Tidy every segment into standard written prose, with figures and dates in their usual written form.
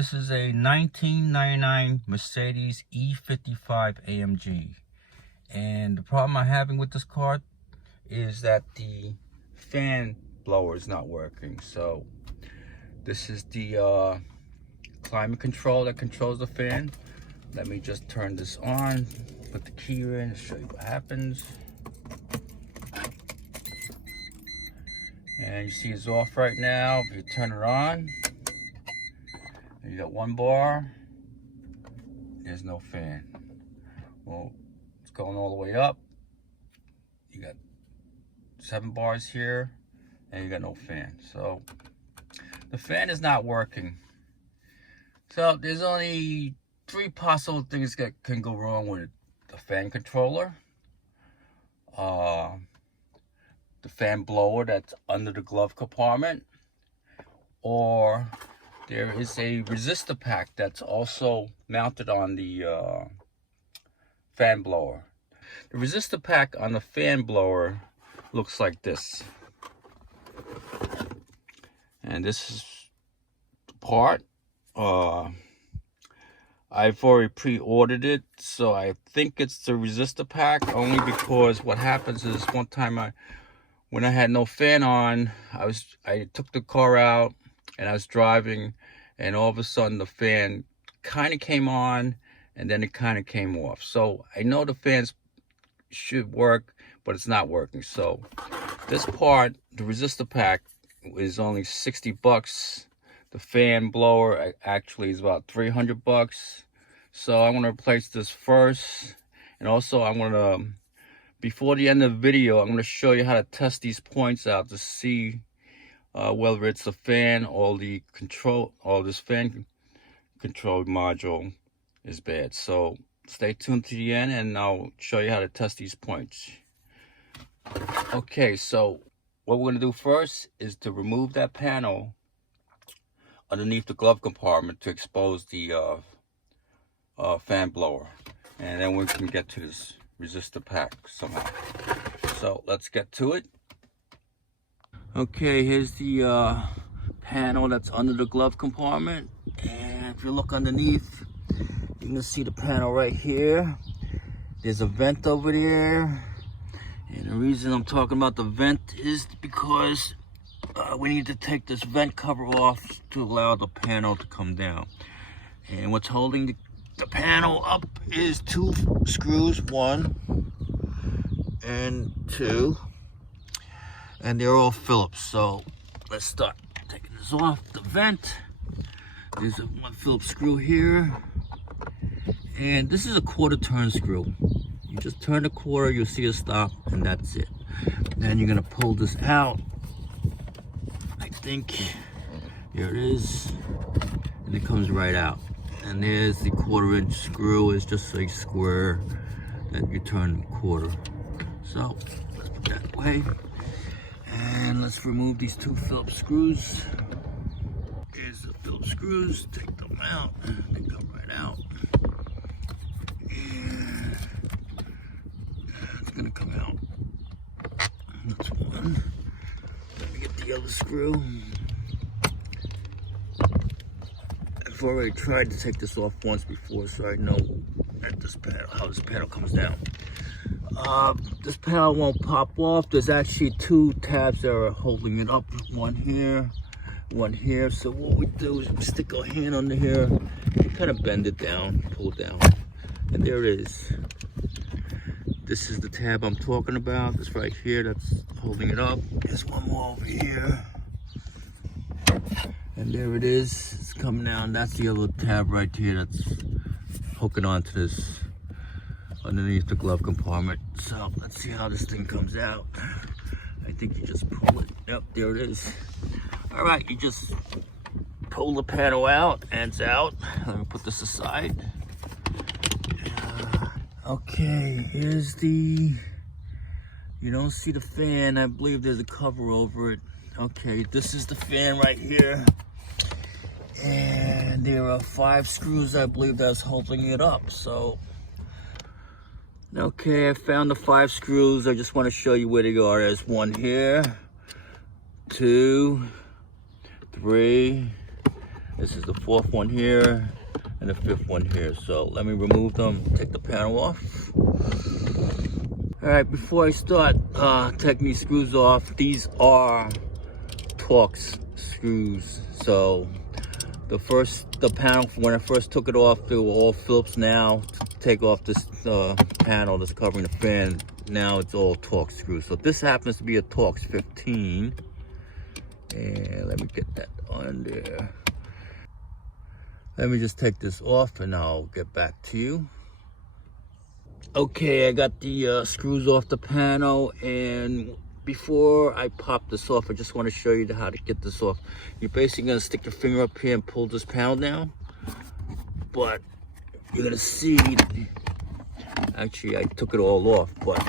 This is a 1999 Mercedes E55 AMG. And the problem I'm having with this car is that the fan blower is not working. So this is the climate control that controls the fan. Let me just turn this on, put the key in and show you what happens. And you see it's off right now. If you turn it on, you got 1 bar, there's no fan. Well, it's going all the way up. You got 7 bars here, and you got no fan. So the fan is not working. So there's only 3 possible things that can go wrong with the fan controller, the fan blower that's under the glove compartment, or there is a resistor pack that's also mounted on the fan blower. The resistor pack on the fan blower looks like this. And this is the part. I've already pre-ordered it, so I think it's the resistor pack, only because what happens is one time when I had no fan on, I took the car out and I was driving, and all of a sudden the fan kind of came on and then it kind of came off. So I know the fans should work, but it's not working. So this part, the resistor pack, is only 60 bucks. The fan blower actually is about 300 bucks. So I'm going to replace this first. And also I'm going to, before the end of the video, I'm going to show you how to test these points out to see whether it's the fan or the control, or this fan control module is bad. So stay tuned to the end and I'll show you how to test these points. Okay, so what we're going to do first is to remove that panel underneath the glove compartment to expose the fan blower, and then we can get to this resistor pack somehow. So let's get to it. Okay, here's the panel that's under the glove compartment, and if you look underneath, you can see the panel right here. There's a vent over there, and the reason I'm talking about the vent is because we need to take this vent cover off to allow the panel to come down. And what's holding the panel up is 2 screws, 1 and 2, and they're all Phillips. So let's start taking this off. The vent, there's a 1 Phillips screw here, and this is a 1/4 turn screw. You just turn the quarter, you'll see it stop, and that's it. Then you're gonna pull this out. I think here it is, and it comes right out. And there's the 1/4-inch screw. It's just a square that you turn 1/4. So let's put that away, and let's remove these 2 Phillips screws. Here's the Phillips screws. Take them out. They come right out. And it's gonna come out. That's one. Let me get the other screw. I've already tried to take this off once before, so I know that how this panel comes down. This panel won't pop off. There's actually 2 tabs that are holding it up. One here, one here. So what we do is we stick our hand under here, and kind of bend it down, pull it down, and there it is. This is the tab I'm talking about. This right here that's holding it up. There's one more over here. And there it is. It's coming down. That's the other tab right here that's hooking onto this underneath the glove compartment. So let's see how this thing comes out. I think you just pull it. Yep, there it is. All right, you just pull the panel out, and it's out. Let me put this aside. Okay, here's the, you don't see the fan. I believe there's a cover over it. Okay, this is the fan right here. And there are 5 screws, I believe, that's holding it up. So, okay, I found the 5 screws. I just want to show you where they are. There's 1 here, 2, 3, This is the 4th one here and the 5th one here. So let me remove them, take the panel off. All right, before I start taking these screws off, these are Torx screws. So the panel, when I first took it off, they were all Phillips. Now to take off this panel that's covering the fan, now it's all Torx screws. So this happens to be a Torx 15. And let me get that on there. Let me just take this off and I'll get back to you. Okay, I got the screws off the panel, and before I pop this off, I just want to show you how to get this off. You're basically going to stick your finger up here and pull this panel down, but you're going to see, actually I took it all off, but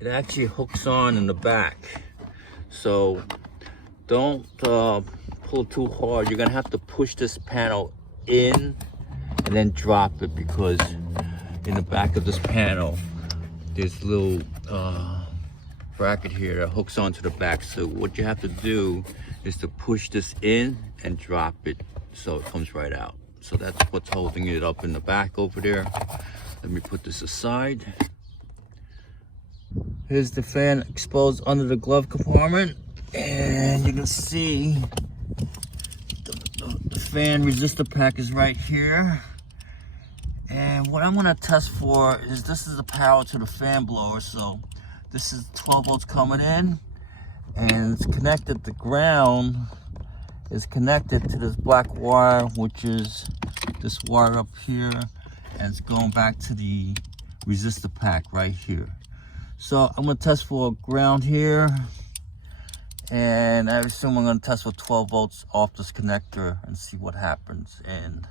it actually hooks on in the back. So don't pull too hard. You're going to have to push this panel in and then drop it, because in the back of this panel there's a little bracket here that hooks onto the back. So what you have to do is to push this in and drop it so it comes right out. So that's what's holding it up in the back over there. Let me put this aside. Here's the fan exposed under the glove compartment, and you can see the fan resistor pack is right here. And what I'm going to test for is, this is the power to the fan blower. So this is 12 volts coming in, and it's connected, the ground is connected to this black wire, which is this wire up here, and it's going back to the resistor pack right here. So I'm going to test for ground here, and I assume I'm going to test for 12 volts off this connector and see what happens. And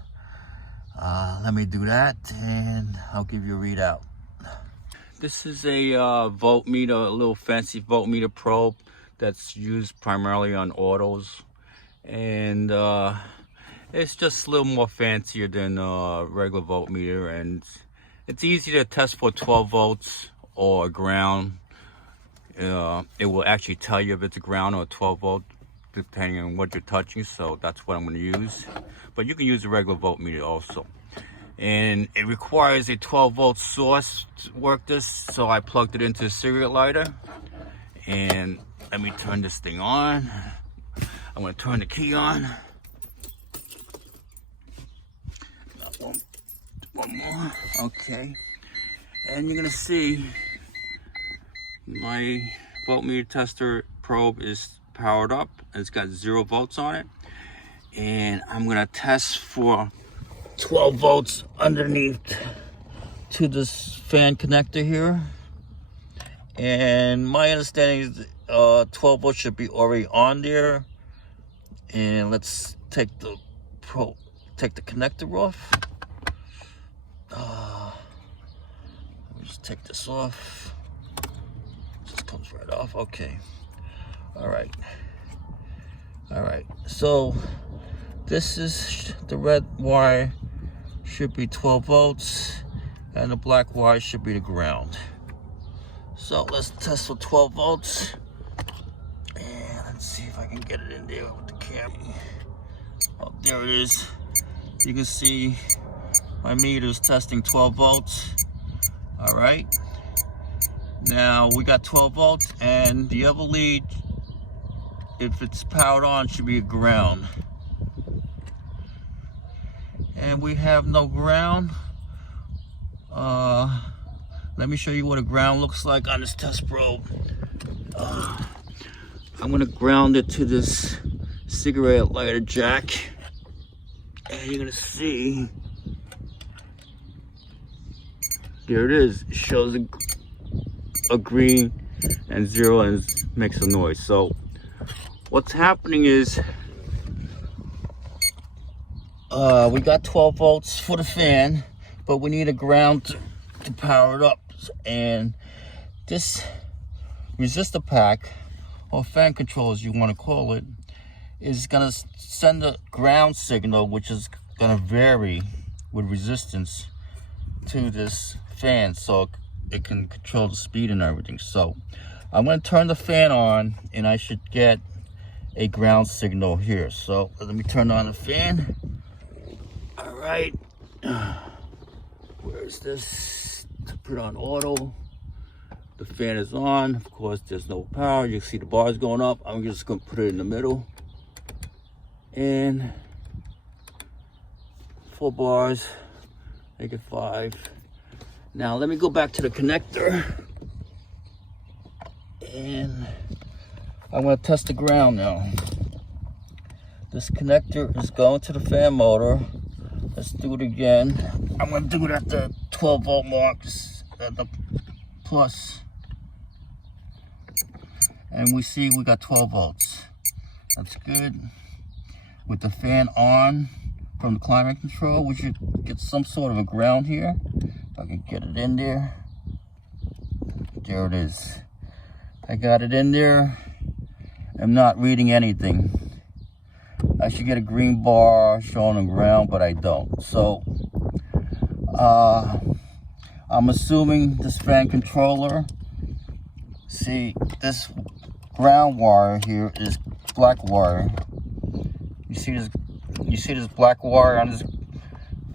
let me do that and I'll give you a readout. This is a voltmeter, a little fancy voltmeter probe that's used primarily on autos, and it's just a little more fancier than a regular voltmeter, and it's easy to test for 12 volts or ground. It will actually tell you if it's a ground or a 12 volt depending on what you're touching, so that's what I'm going to use. But you can use a regular voltmeter also. And it requires a 12 volt source to work this, so I plugged it into a cigarette lighter. And let me turn this thing on. I'm going to turn the key on. One more. Okay. And you're going to see my voltmeter tester probe is powered up. It's got 0 volts on it. And I'm going to test for 12 volts underneath to this fan connector here. And my understanding is 12 volts should be already on there. And let's take the connector off. Let me just take this off. Just comes right off. Okay. All right. So this is the red wire, should be 12 volts, and the black wire should be the ground. So let's test for 12 volts, and let's see if I can get it in there with the camera. Oh, there it is. You can see my meter is testing 12 volts. All right. Now we got 12 volts, and the other lead, if it's powered on, should be a ground. And we have no ground. Let me show you what a ground looks like on this test probe. I'm gonna ground it to this cigarette lighter jack, and you're gonna see, there it is. It shows a green and 0 and makes a noise. So what's happening is, we got 12 volts for the fan, but we need a ground to power it up. And this resistor pack, or fan control as you want to call it, is going to send a ground signal, which is going to vary with resistance to this fan, so it can control the speed and everything. So I'm going to turn the fan on, and I should get a ground signal here. So let me turn on the fan. All right, where is this? To put on auto. The fan is on. Of course, there's no power. You can see the bars going up. I'm just gonna put it in the middle. And 4 bars, make it 5. Now let me go back to the connector. And I'm gonna test the ground now. This connector is going to the fan motor. Let's do it again. I'm gonna do it at the 12 volt marks at the plus. And we see we got 12 volts. That's good. With the fan on from the climate control, we should get some sort of a ground here. If I can get it in there. There it is. I got it in there. I'm not reading anything. I should get a green bar showing the ground, but I don't. So, I'm assuming this fan controller, see, this ground wire here is black wire. You see this black wire on this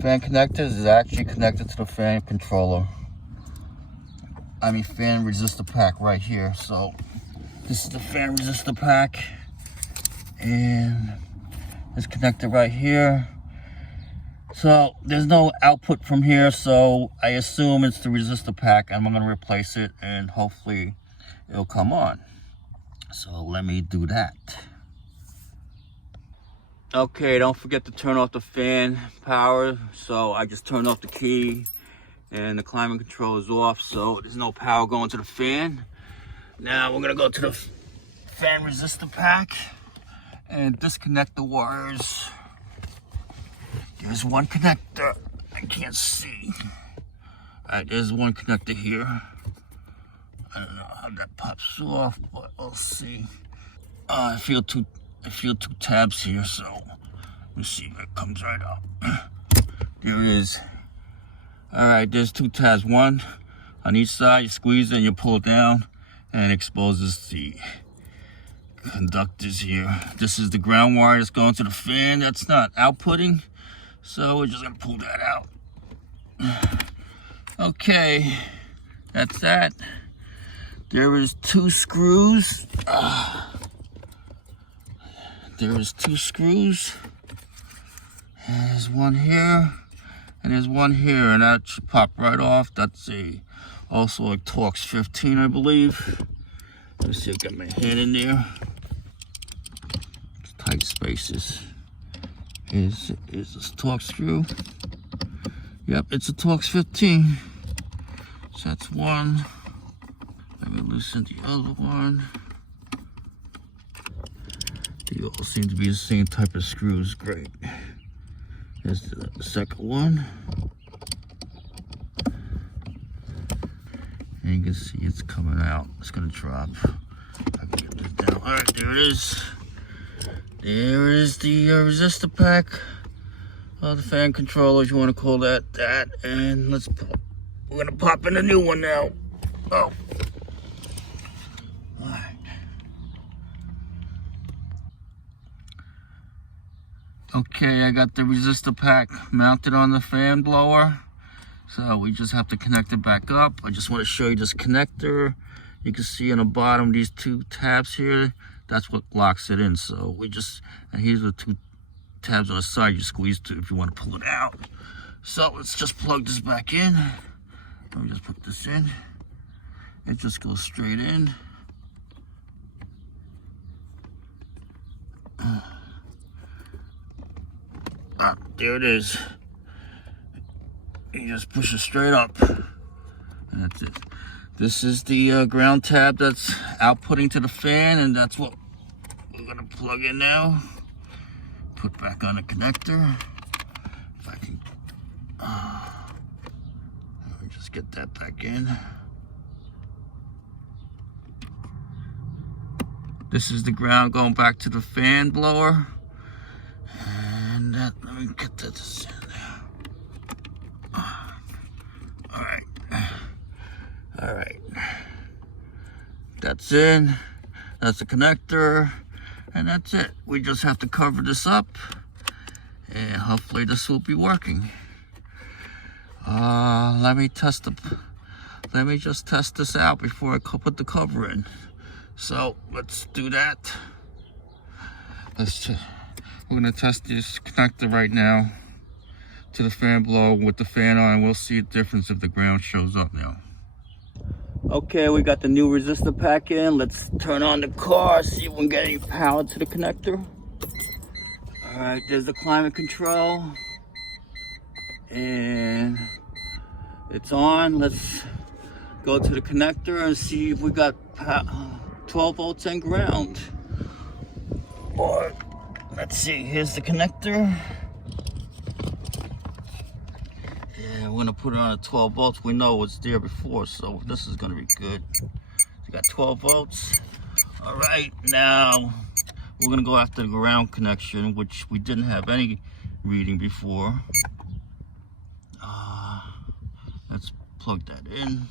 fan connector is actually connected to the fan controller. I mean fan resistor pack right here. So this is the fan resistor pack, and it's connected right here. So there's no output from here, so I assume it's the resistor pack, and I'm gonna replace it and hopefully it'll come on. So let me do that. Okay, don't forget to turn off the fan power. So I just turned off the key and the climate control is off, so there's no power going to the fan. Now we're gonna go to the fan resistor pack and disconnect the wires. There's one connector, I can't see. All right, there's one connector here. I don't know how that pops off, but we'll see. I feel two tabs here, so let's see if it comes right up. There it is. All right, there's 2 tabs, one on each side. You squeeze it and you pull down, and it exposes the conductors here. This is the ground wire that's going to the fan. That's not outputting, so we're just gonna pull that out. Okay, that's that. There is 2 screws. There is 2 screws. There's one here, and there's one here, and that should pop right off. That's also a Torx 15, I believe. Let me see if I got my hand in there. It's tight spaces. Is this Torx screw? Yep, it's a Torx 15. So that's one. Let me loosen the other one. They all seem to be the same type of screws. Great. There's the second one. And you can see it's coming out. It's gonna drop. I can get this down. All right, there it is. There is the resistor pack. The fan controller, if you want to call that. And we're gonna pop in a new one now. Oh. Okay, I got the resistor pack mounted on the fan blower. So we just have to connect it back up. I just want to show you this connector. You can see on the bottom, these 2 tabs here, that's what locks it in. So and here's the 2 tabs on the side you squeeze to if you want to pull it out. So let's just plug this back in. Let me just put this in. It just goes straight in. There it is. You just push it straight up, and that's it. This is the ground tab that's outputting to the fan, and that's what we're gonna plug in now. Put back on the connector. If I can, let me just get that back in. This is the ground going back to the fan blower. And let me get this in there. All right. That's in. That's the connector. And that's it. We just have to cover this up, and hopefully this will be working. Let me just test this out before I put the cover in. So let's do that. We're gonna test this connector right now to the fan blower with the fan on. We'll see a difference if the ground shows up now. Okay, we got the new resistor pack in. Let's turn on the car, see if we can get any power to the connector. All right, there's the climate control. And it's on. Let's go to the connector and see if we got 12 volts and ground. Or, let's see, here's the connector. Yeah, we're gonna put it on at 12 volts. We know what's there before, so this is gonna be good. We got 12 volts. All right, now we're gonna go after the ground connection, which we didn't have any reading before. Let's plug that in.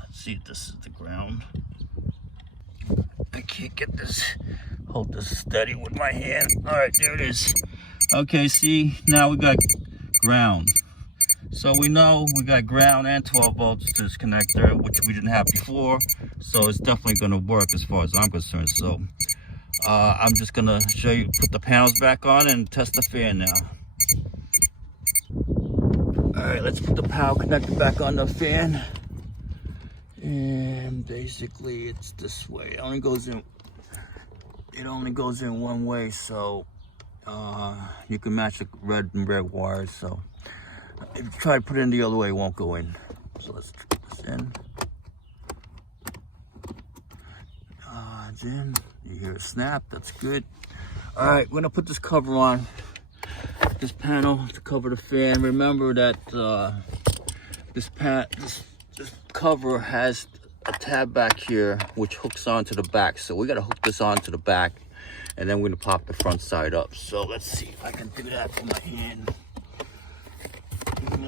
Let's see if this is the ground. I can't get this, hold this steady with my hand. All right, there it is. Okay, see, now we got ground. So we know we got ground and 12 volts to this connector, which we didn't have before. So it's definitely gonna work as far as I'm concerned. So I'm just gonna show you, put the panels back on and test the fan now. All right, let's put the power connector back on the fan. And basically it's this way. It only goes in one way, so you can match the red and red wires. So if you try to put it in the other way, it won't go in. So let's put this in. It's in. You hear a snap, that's good. All right, we're gonna put this cover on. This panel to cover the fan. Remember that this cover has a tab back here which hooks onto the back, so we got to hook this onto the back, and then we're gonna pop the front side up. So let's see if I can do that with my hand. All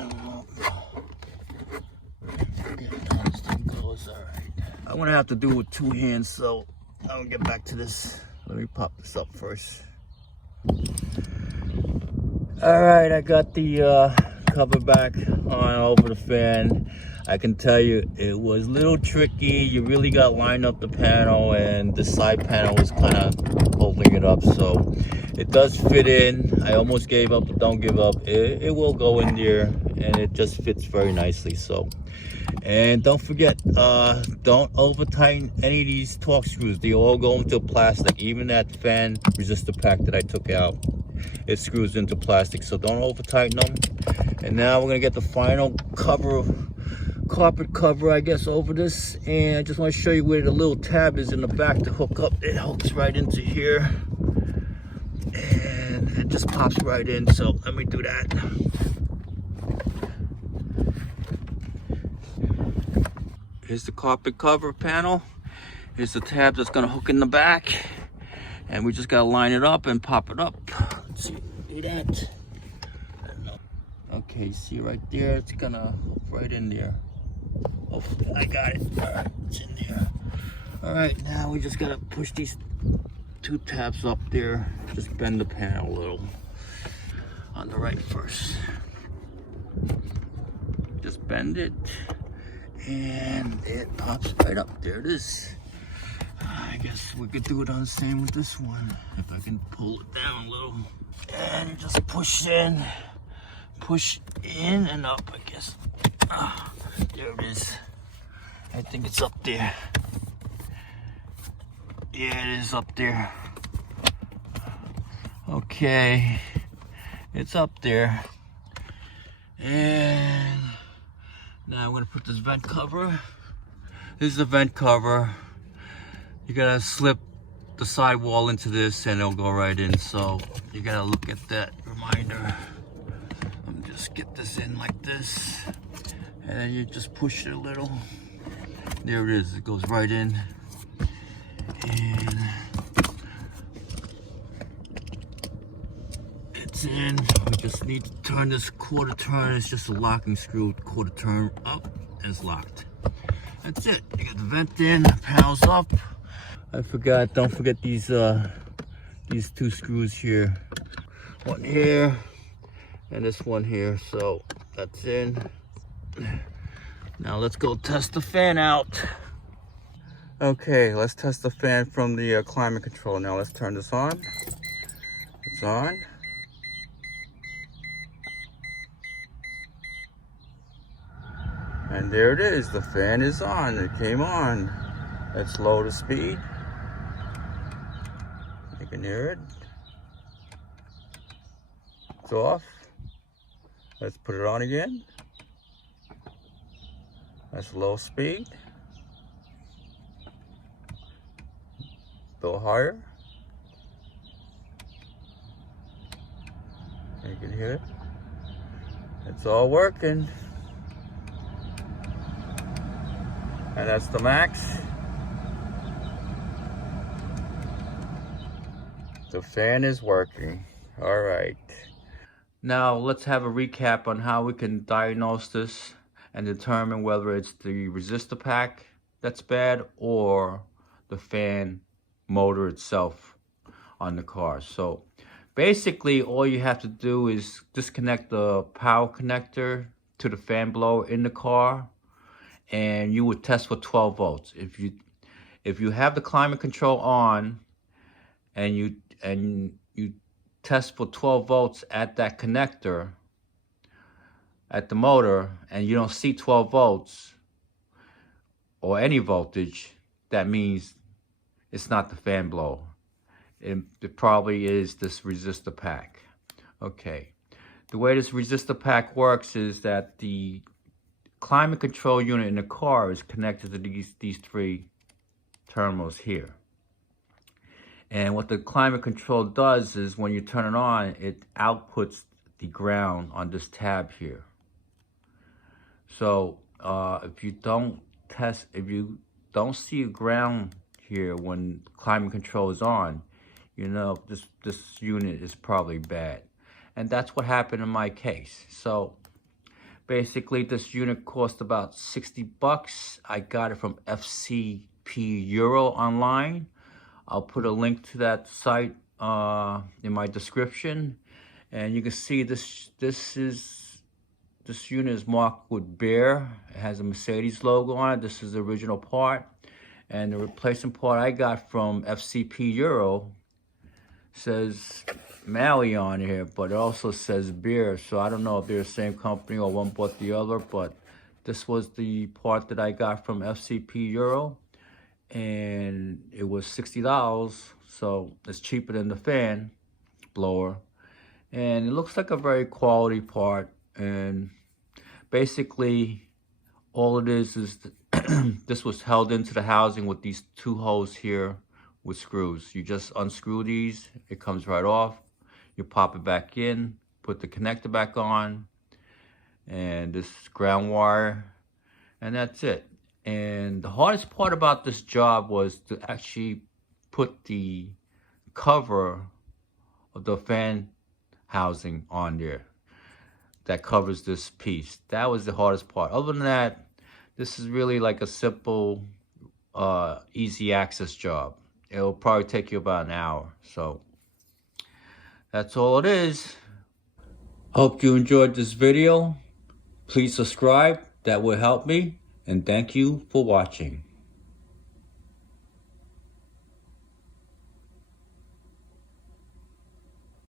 right, I'm gonna have to do it with two hands, so I'll get back to this. Let me pop this up first. All right, I got the cover back on over the fan. I can tell you it was a little tricky. You really got to line up the panel, and the side panel was kind of holding it up. So it does fit in. I almost gave up, but don't give up. It will go in there, and it just fits very nicely. So, and don't forget, don't over tighten any of these Torx screws. They all go into plastic. Even that fan resistor pack that I took out, it screws into plastic, so don't over tighten them. And now we're gonna get the final cover, carpet cover, I guess, over this. And I just want to show you where the little tab is in the back to hook up. It hooks right into here, and it just pops right in. So let me do that. Here's the carpet cover panel. Here's the tab that's gonna hook in the back, and we just gotta line it up and pop it up. Let's see, do that. Okay, see right there, it's gonna hook right in there. Hopefully I got it. All right, it's in there. All right, now we just gotta push these two tabs up there. Just bend the panel a little. On the right first. Just bend it, and it pops right up. There it is. I guess we could do it on the same with this one. If I can pull it down a little. And you just push in and up, I guess. There it is. I think it's up there. Yeah, it is up there. Okay, it's up there. And now I'm gonna put this vent cover. This is the vent cover. You gotta slip the sidewall into this and it'll go right in. So you gotta look at that reminder. Just get this in like this, and then you just push it a little. There it is, it goes right in. And it's in. We just need to turn this quarter turn. It's just a locking screw, quarter turn up, and it's locked. That's it. You got the vent in, panels up. I forgot, don't forget these two screws here. One here and this one here. So that's in. Now let's go test the fan out. Okay, let's test the fan from the climate control. Now let's turn this on. It's on. And there it is, the fan is on, it came on. Let's lower the speed. You can hear it. It's off. Let's put it on again. That's low speed. Go higher. You can hear it. It's all working. And that's the max. The fan is working. All right. Now let's have a recap on how we can diagnose this and determine whether it's the resistor pack that's bad or the fan motor itself on the car. So basically all you have to do is disconnect the power connector to the fan blower in the car, and you would test for 12 volts. If you have the climate control on and you test for 12 volts at that connector at the motor and you don't see 12 volts or any voltage, that means it's not the fan blower. It probably is this resistor pack. Okay, the way this resistor pack works is that the climate control unit in the car is connected to these three terminals here. And what the climate control does is when you turn it on, it outputs the ground on this tab here. So if you don't see a ground here when climate control is on, you know this unit is probably bad. And that's what happened in my case. So basically this unit cost about 60 bucks. I got it from FCP Euro online. I'll put a link to that site in my description, and you can see this unit is marked with Bear. It has a Mercedes logo on it. This is the original part, and the replacement part I got from FCP Euro says Mali on here, but it also says Bear. So I don't know if they're the same company or one bought the other, but this was the part that I got from FCP Euro. And it was $60, so it's cheaper than the fan blower, and it looks like a very quality part. And basically all it is this was held into the housing with these two holes here with screws. You just unscrew these, it comes right off, you pop it back in, put the connector back on, and this ground wire, and that's it. And the hardest part about this job was to actually put the cover of the fan housing on there that covers this piece. That was the hardest part. Other than that, this is really like a simple, easy access job. It'll probably take you about an hour. So that's all it is. Hope you enjoyed this video. Please subscribe. That will help me. And thank you for watching.